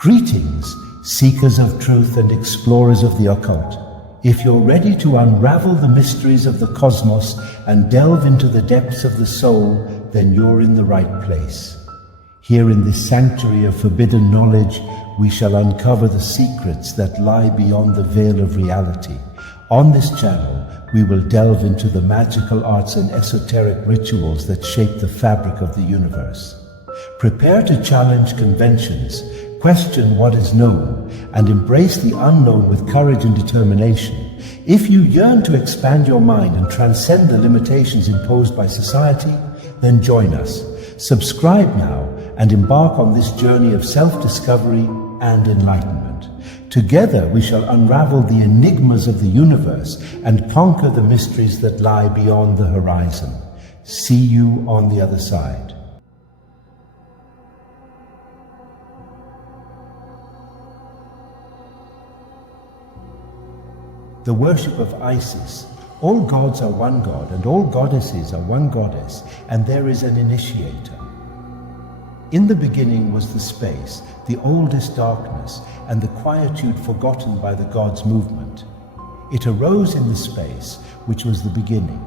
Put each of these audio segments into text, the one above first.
Greetings, seekers of truth and explorers of the occult. If you're ready to unravel the mysteries of the cosmos and delve into the depths of the soul, then you're in the right place. Here in this sanctuary of forbidden knowledge, we shall uncover the secrets that lie beyond the veil of reality. On this channel, we will delve into the magical arts and esoteric rituals that shape the fabric of the universe. Prepare to challenge conventions, question what is known, and embrace the unknown with courage and determination. If you yearn to expand your mind and transcend the limitations imposed by society, then join us. Subscribe now and embark on this journey of self-discovery and enlightenment. Together we shall unravel the enigmas of the universe and conquer the mysteries that lie beyond the horizon. See you on the other side. The worship of Isis. All gods are one god, and all goddesses are one goddess, and there is an initiator. In the beginning was the space, the oldest darkness, and the quietude forgotten by the gods' movement. It arose in the space, which was the beginning.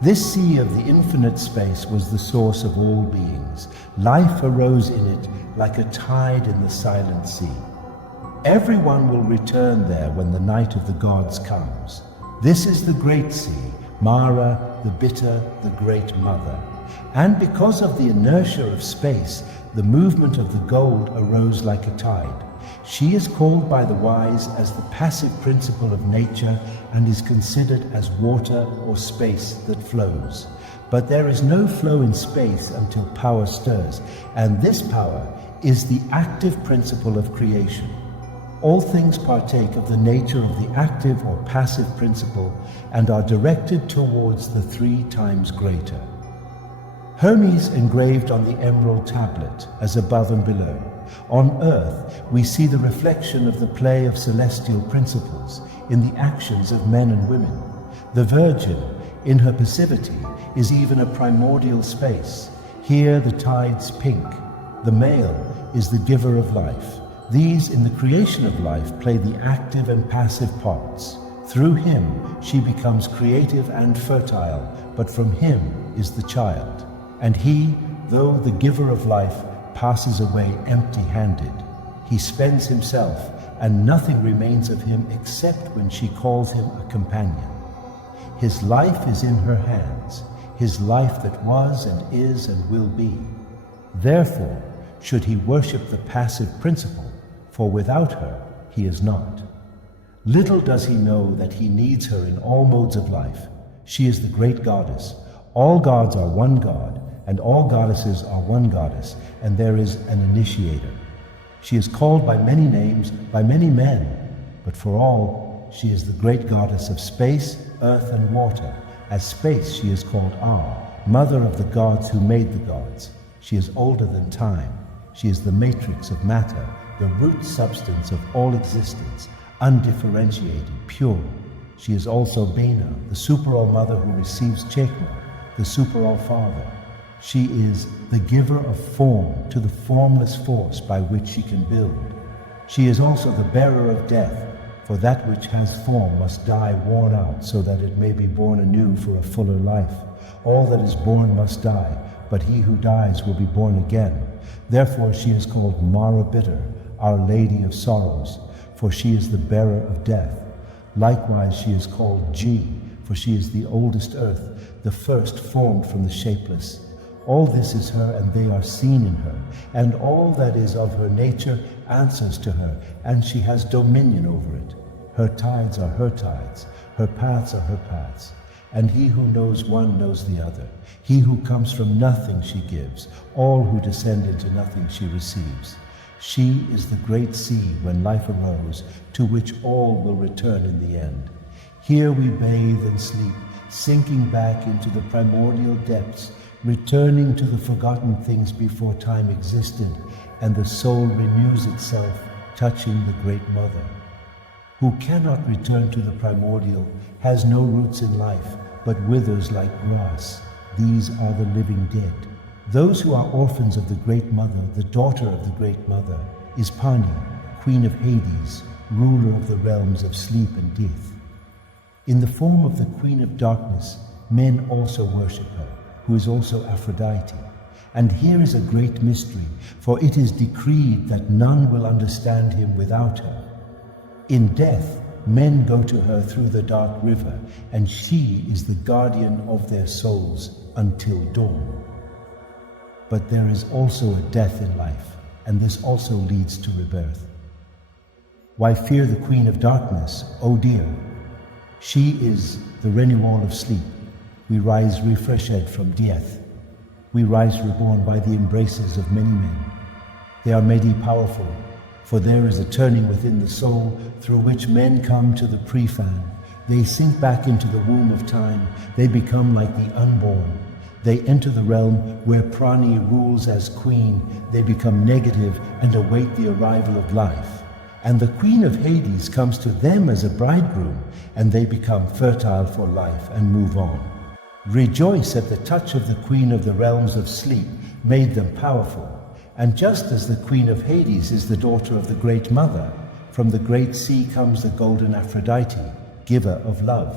This sea of the infinite space was the source of all beings. Life arose in it like a tide in the silent sea. Everyone will return there when the night of the gods comes. This is the great sea, Mara, the bitter, the great mother. And because of the inertia of space, the movement of the gold arose like a tide. She is called by the wise as the passive principle of nature and is considered as water or space that flows. But there is no flow in space until power stirs, and this power is the active principle of creation. All things partake of the nature of the active or passive principle and are directed towards the 3 times greater. Hermes engraved on the emerald tablet, as above and below. On earth, we see the reflection of the play of celestial principles in the actions of men and women. The Virgin, in her passivity, is even a primordial space. Here the tides pink. The male is the giver of life. These, in the creation of life, play the active and passive parts. Through him, she becomes creative and fertile, but from him is the child. And he, though the giver of life, passes away empty-handed. He spends himself, and nothing remains of him except when she calls him a companion. His life is in her hands, his life that was and is and will be. Therefore, should he worship the passive principle, for without her he is not. Little does he know that he needs her in all modes of life. She is the great goddess. All gods are one god, and all goddesses are one goddess, and there is an initiator. She is called by many names, by many men, but for all, she is the great goddess of space, earth, and water. As space, she is called Ar, mother of the gods who made the gods. She is older than time. She is the matrix of matter, the root substance of all existence, undifferentiated, pure. She is also Bena, the super-all mother who receives Chekma, the super-all father. She is the giver of form to the formless force by which she can build. She is also the bearer of death, for that which has form must die worn out so that it may be born anew for a fuller life. All that is born must die, but he who dies will be born again. Therefore she is called Mara Bitter, Our Lady of Sorrows, for she is the bearer of death. Likewise she is called G, for she is the oldest earth, the first formed from the shapeless. All this is her, and they are seen in her, and all that is of her nature answers to her, and she has dominion over it. Her tides are her tides, her paths are her paths, and he who knows one knows the other. He who comes from nothing she gives, all who descend into nothing she receives. She is the great sea when life arose, to which all will return in the end. Here we bathe and sleep, sinking back into the primordial depths, returning to the forgotten things before time existed, and the soul renews itself, touching the Great Mother. Who cannot return to the primordial, has no roots in life, but withers like grass. These are the living dead. Those who are orphans of the Great Mother, the daughter of the Great Mother, is Pani, queen of Hades, ruler of the realms of sleep and death. In the form of the queen of darkness, men also worship her, who is also Aphrodite. And here is a great mystery, for it is decreed that none will understand him without her. In death, men go to her through the dark river, and she is the guardian of their souls until dawn. But there is also a death in life, and this also leads to rebirth. Why fear the queen of darkness, O dear? She is the renewal of sleep. We rise refreshed from death. We rise reborn by the embraces of many men. They are made powerful, for there is a turning within the soul through which men come to the pre-fan. They sink back into the womb of time. They become like the unborn. They enter the realm where Prani rules as queen. They become negative and await the arrival of life. And the queen of Hades comes to them as a bridegroom, and they become fertile for life and move on. Rejoice at the touch of the queen of the realms of sleep, made them powerful. And just as the queen of Hades is the daughter of the great mother, from the great sea comes the golden Aphrodite, giver of love.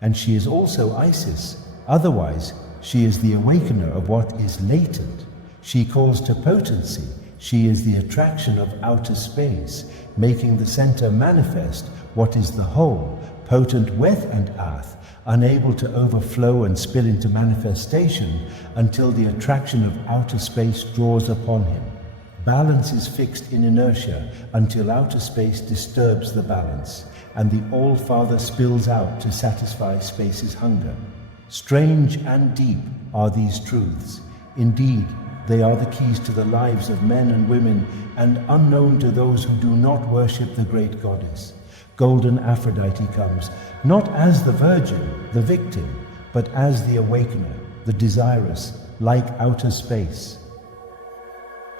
And she is also Isis, otherwise she is the awakener of what is latent. She calls to potency. She is the attraction of outer space, making the center manifest what is the whole, potent with and ath, unable to overflow and spill into manifestation until the attraction of outer space draws upon him. Balance is fixed in inertia until outer space disturbs the balance, and the All-Father spills out to satisfy space's hunger. Strange and deep are these truths. Indeed, they are the keys to the lives of men and women, and unknown to those who do not worship the great goddess. Golden Aphrodite comes, not as the virgin, the victim, but as the awakener, the desirous, like outer space.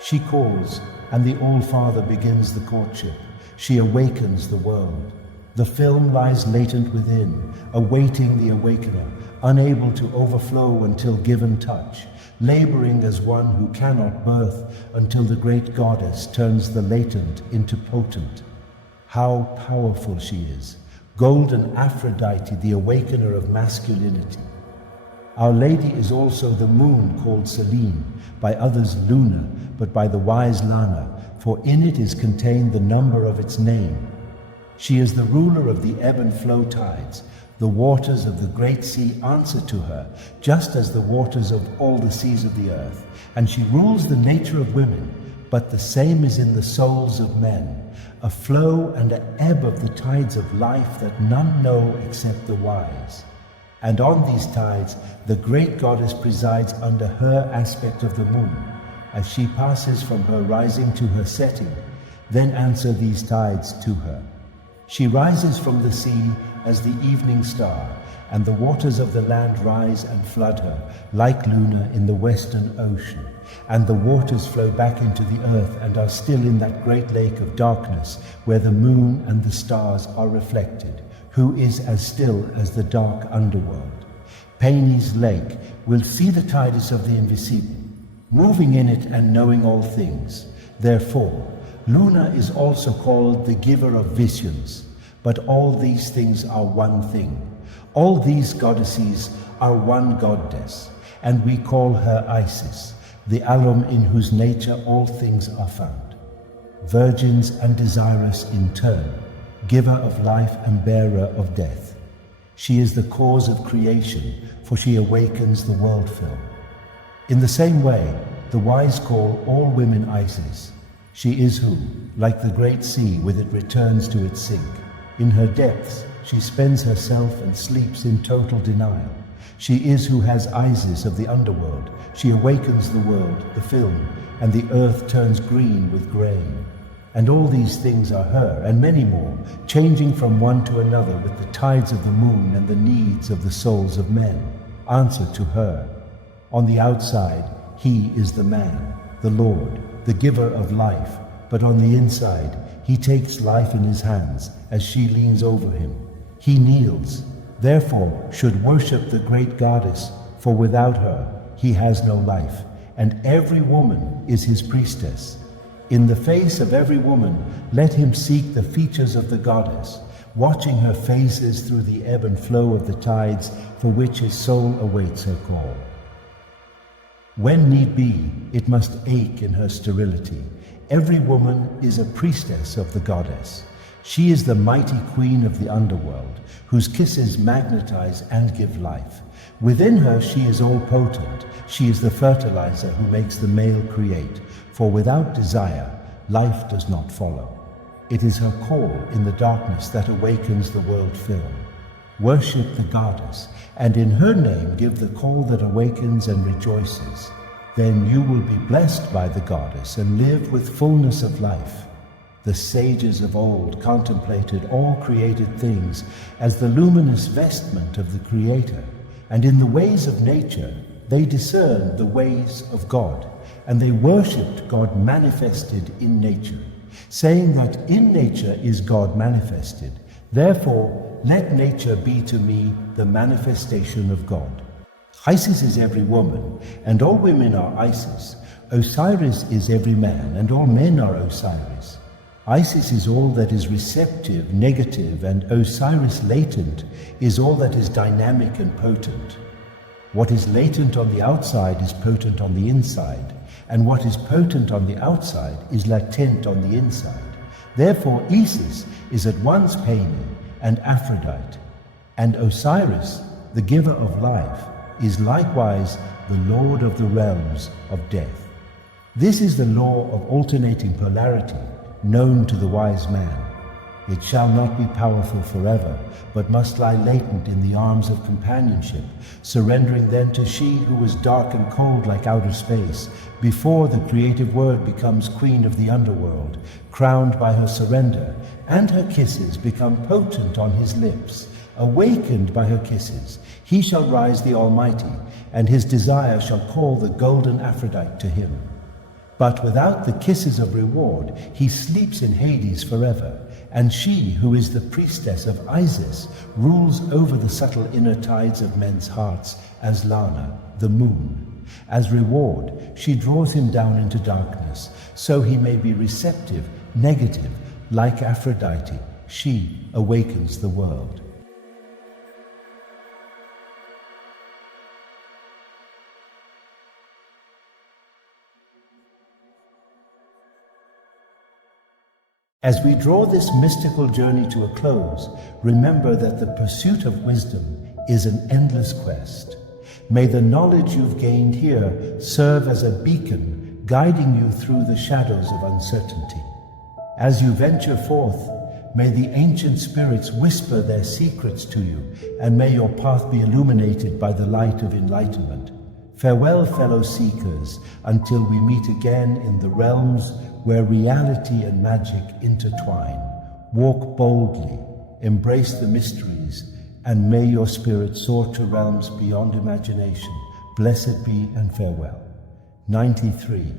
She calls, and the All-Father begins the courtship. She awakens the world. The film lies latent within, awaiting the awakener, unable to overflow until given touch, laboring as one who cannot birth until the great goddess turns the latent into potent. How powerful she is, golden Aphrodite, the awakener of masculinity. Our Lady is also the moon called Selene, by others Luna, but by the wise Lana, for in it is contained the number of its name. She is the ruler of the ebb and flow tides. The waters of the great sea answer to her, just as the waters of all the seas of the earth. And she rules the nature of women, but the same is in the souls of men, a flow and an ebb of the tides of life that none know except the wise. And on these tides, the great goddess presides under her aspect of the moon, as she passes from her rising to her setting. Then answer these tides to her. She rises from the sea as the evening star, and the waters of the land rise and flood her, like Luna in the western ocean. And the waters flow back into the earth and are still in that great lake of darkness, where the moon and the stars are reflected, who is as still as the dark underworld. Pani's lake will see the tides of the invisible, moving in it and knowing all things. Therefore, Luna is also called the giver of visions. But all these things are one thing. All these goddesses are one goddess, and we call her Isis, the alum in whose nature all things are found. Virgins and desirous in turn, giver of life and bearer of death. She is the cause of creation, for she awakens the world film. In the same way, the wise call all women Isis. She is who, like the great sea, with it returns to its sink. In her depths, she spends herself and sleeps in total denial. She is who has Isis of the underworld. She awakens the world, the film, and the earth turns green with grain. And all these things are her, and many more, changing from one to another with the tides of the moon and the needs of the souls of men. Answer to her. On the outside, he is the man, the Lord, the giver of life, but on the inside, he takes life in his hands as she leans over him. He kneels, therefore should worship the great goddess, for without her he has no life, and every woman is his priestess. In the face of every woman, let him seek the features of the goddess, watching her phases through the ebb and flow of the tides for which his soul awaits her call. When need be, it must ache in her sterility. Every woman is a priestess of the goddess. She is the mighty queen of the underworld, whose kisses magnetize and give life. Within her she is all-potent. She is the fertilizer who makes the male create, for without desire, life does not follow. It is her call in the darkness that awakens the world film. Worship the goddess, and in her name give the call that awakens and rejoices. Then you will be blessed by the goddess and live with fullness of life. The sages of old contemplated all created things as the luminous vestment of the Creator, and in the ways of nature they discerned the ways of God, and they worshipped God manifested in nature, saying that in nature is God manifested. Therefore, let nature be to me the manifestation of God. Isis is every woman, and all women are Isis. Osiris is every man, and all men are Osiris. Isis is all that is receptive, negative, and Osiris latent is all that is dynamic and potent. What is latent on the outside is potent on the inside, and what is potent on the outside is latent on the inside. Therefore, Isis is at once Penis and Aphrodite, and Osiris, the giver of life, is likewise the lord of the realms of death. This is the law of alternating polarity, known to the wise man. It shall not be powerful forever, but must lie latent in the arms of companionship, surrendering then to she who is dark and cold like outer space, before the creative word becomes queen of the underworld, crowned by her surrender, and her kisses become potent on his lips. Awakened by her kisses, he shall rise the Almighty, and his desire shall call the golden Aphrodite to him. But without the kisses of reward, he sleeps in Hades forever, and she, who is the priestess of Isis, rules over the subtle inner tides of men's hearts as Lana, the moon. As reward, she draws him down into darkness, so he may be receptive, negative, like Aphrodite. She awakens the world. As we draw this mystical journey to a close, remember that the pursuit of wisdom is an endless quest. May the knowledge you've gained here serve as a beacon, guiding you through the shadows of uncertainty. As you venture forth, may the ancient spirits whisper their secrets to you, and may your path be illuminated by the light of enlightenment. Farewell, fellow seekers, until we meet again in the realms where reality and magic intertwine. Walk boldly, embrace the mysteries, and may your spirit soar to realms beyond imagination. Blessed be and farewell. 93.